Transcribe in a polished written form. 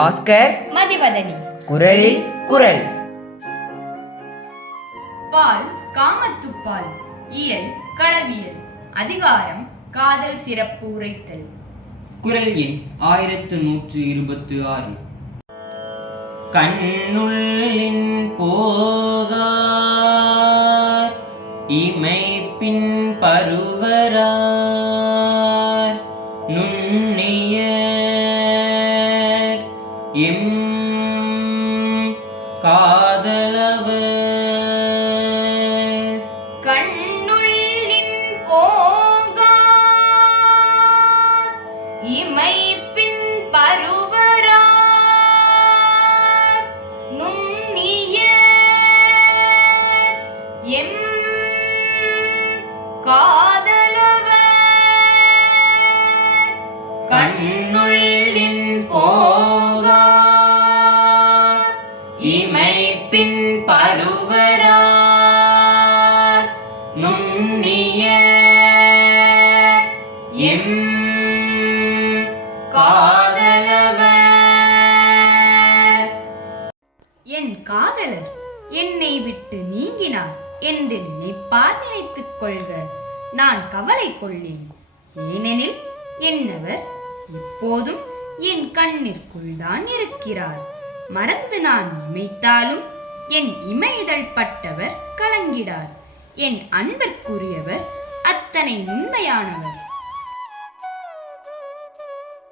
பாஸ்கர் மதிவதனி. குரலில் குரல். பால் காமத்துப்பால். இயல் களவியல். அதிகாரம் காதல் சிறப்பு உரைத்தல். குரல் எண் 1126. கண்ணுள்ளின் போகார் இமைப்பின் பருவரார் நுண்ணியர் எம் காதலவர். கண்ணுள்ளின் போகார் இமைப்பின் பருவரார் நுண்ணியர் எம் காதலவர். கண்ணுள்ளின் போகார் இமைப்பின் பருவரார் நுண்ணியர் எம் காதலவர். என் காதலர் என்னை விட்டு நீங்கினார் என்று நினைப்பார் நினைத்துக் கொள்க. நான் கவலை கொள்ளேன். ஏனெனில் என்னவர் எப்போதும் என் கண்ணிற்குள் தான் இருக்கிறார். மறந்து நான் நினைத்தாலும் என் இமைதழ் பட்டவர் கலங்கிடார். என் அன்பிற்குரியவர் அத்தனை உண்மையானவர்.